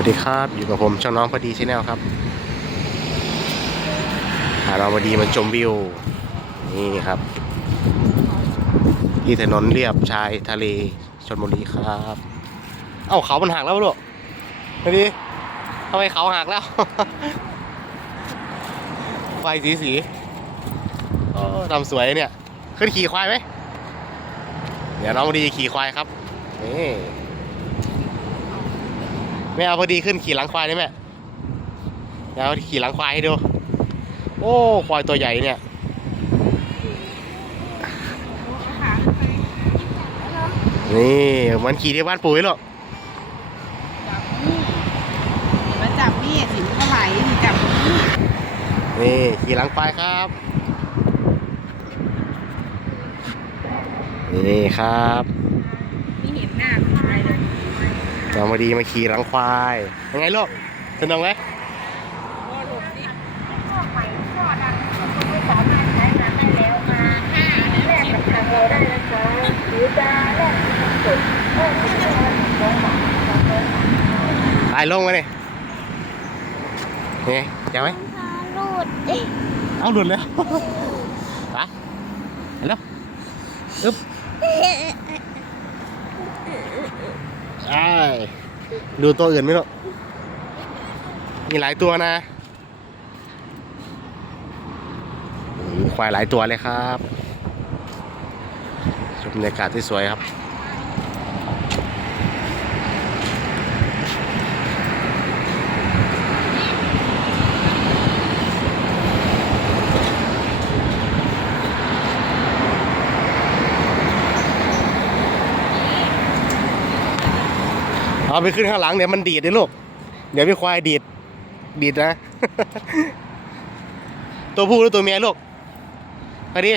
วัสดีครับ อยู่กับผมช่องน้องพอดีชแนลครับหาเราพอดีมันชมวิว นี่ครับ ที่ถนนเรียบชายทะเลชลบุรีครับ เอ้าเขามันหักแล้วลูกพอดีทำไมเขาหักแล้ว ไฟสีสีทำสวยเนี่ย ขึ้นขี่ควายไหมเดี๋ยวน้องพอดีขี่ควายครับนี่ แม่เอาพอดีขึ้นขี่หลังควายได้ไหมเดี๋ยวเอาขี่หลังควายให้ดู โอ้ควายตัวใหญ่เนี่ยนี่มันขี่ที่บ้านปุ๋ยหรอกมาจับนี่สินเท่าไหร่ถึงจับนี่นี่ขี่หลังควายครับนี่ครับ นี่เห็นหน้าควายเลย เรามาดีมาขี่หลังควาย ยังไงลูกสนุกไหมพ่อหลบดิพ่อใหม่พ่อดังคุณไม่สามารถใช้งานได้แล้วมาห้าแรกกับทางเราได้นะคะหรือจะแลกเป็นสดโอ้ไม่ได้สองบาทสองร้อยบาทตายลงมาเนี่ยนี่เจ๋งไหมรูดเอาหลุดแล้วไปไปแล้วอึ๊บ ไอ้ดูตัวอื่นไหมลูกมีหลายตัวนะควายหลายตัวเลยครับชมบรรยากาศที่สวยครับ เอาไปขึ้นข้างหลังเดี๋ยวมันดีดเลยลูก เดี๋ยวพี่ควายดีด ดีดนะ ตัวผู้หรือตัวเมียลูกไปดี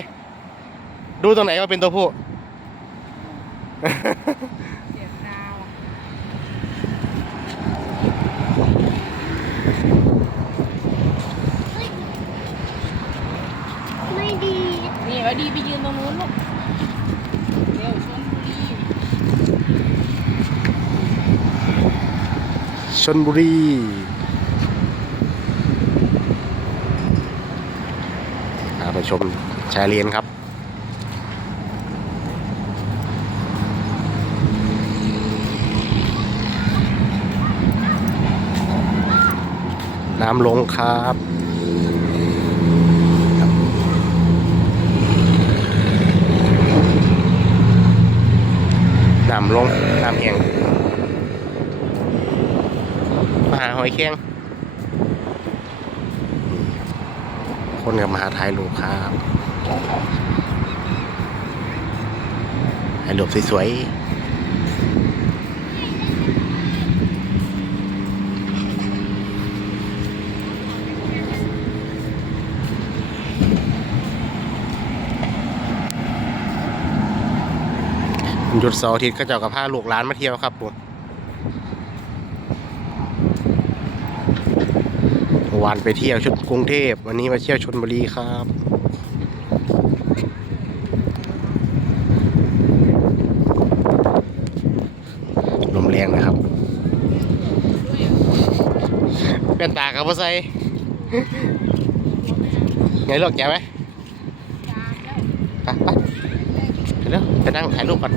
ดูตรงไหนว่าเป็นตัวผู้ เสียงดาว ไม่ดี นี่ว่าดีไปยืนตรงนู้นลูกเร็วชนบุรี ชนบุรีไปชมชายเลนครับน้ำลงครับน้ำลงน้ำแห้ง มา หาหอยแครงคนกับมาหาถ่ายรูปครับถ่ายรูปสวยๆหยุดเสาร์อาทิตย์ก็เจ้ากับพาลูกหลานมาเที่ยวครับผม เมื่อ วานไปเที่ยวชนกรุงเทพวันนี้มาเที่ยวชนบุรีครับลมแรงนะครับเป็นตากับพ่อใส่ไงลูกแกไหมไปไปเร็วไปนั่งถ่ายรูปก่อน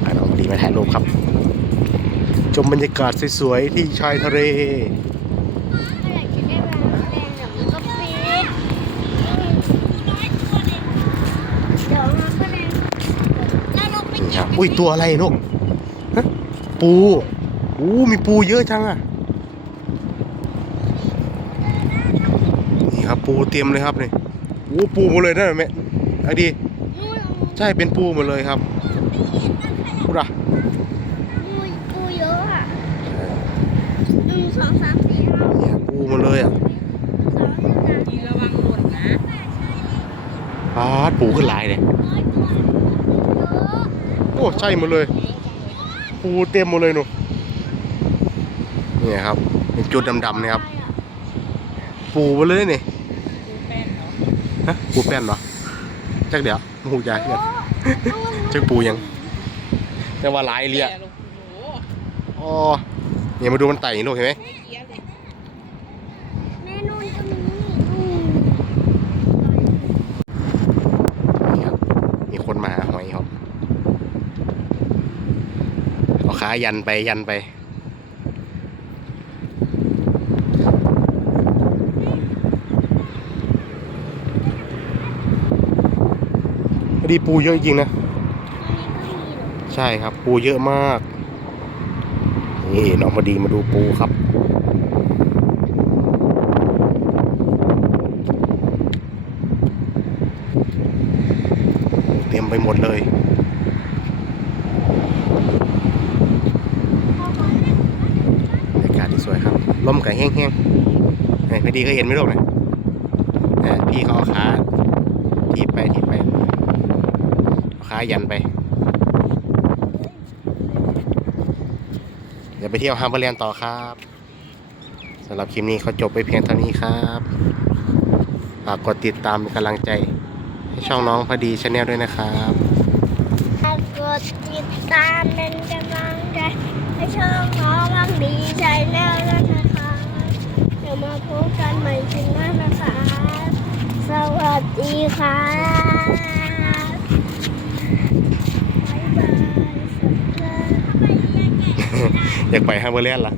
ไปน้องบุรีมาถ่ายรูปครับ ชมบรรยากาศสวยๆ ที่ชายทะเล เมื่อไหร่จะได้แรงแรงแบบนี้ก็ปี๊ดเดี๋ยวมันก็แรงแล้วเราไป นี่ครับ อุ้ยตัวอะไรลูกฮะปูอู้มีปูเยอะจังอะนี่ครับปูเต็มเลยครับนี่อู้ปูหมดเลยนั่นน่ะแม่ไอ้ดีนู่นใช่เป็นปูหมดเลยครับพูดอะนู่นปูเยอะอะหนึ่งสองสามสี่ห้าเนี่ยปูหมดเลยอะสองสามสี่ดีระวังหล่นนะปาดปูขึ้นหลายเลย ร้อยตัวเยอะ โอ้ใช่หมดเลยปูเต็มหมดเลยหนูเนี่ยครับเป็นจุดดำๆเนี่ยครับ ปูหมดเลยนี่ดูแป้งเหรอฮะปูแป้นเหรอจักเดี๋ยวหูยาเพื่อนโอ้จักปูยังแต่ว่าหลายเรียแก่ลงโอ้โหอ๋อเนี่ยมาดูมันไต่นี่ลูกเห็นไหม แม่นุ่นก็มีอืม นี่ครับ มีคนมาหาหอยครับเอายันไปยันไป ดีปูเยอะจริงนะ ใช่ครับปูเยอะมาก นี่น้องพอดีมาดูปูครับเต็มไปหมดเลยากาศที่สวยครับ ลมกับแห้งๆนี่พอดีก็เห็นไหมลูกนะเนี่ยพี่เขาเอาขาทีบไปทีบไปขายันไปเดี๋ยวไปเที่ยวฮาร์เบอร์แลนด์ต่อครับสำหรับคลิปนี้เขาจบไปเพียงเท่านี้ครับฝากกดติดตามเป็นกำลังใจ ให้ช่องน้องพอดีชาแนลด้วยนะครับฝากกดติดตามเป็นกำลังใจให้ช่องน้องมังดีใจแน่แล้วยนะคะเดี๋ ยวมาพบกันใหม่คลิปหน้านะคะ สวัสดีค่ะบ๊ายบายสวัสดีค่ะ อยากไปฮาร์เบอร์แลนด์ละ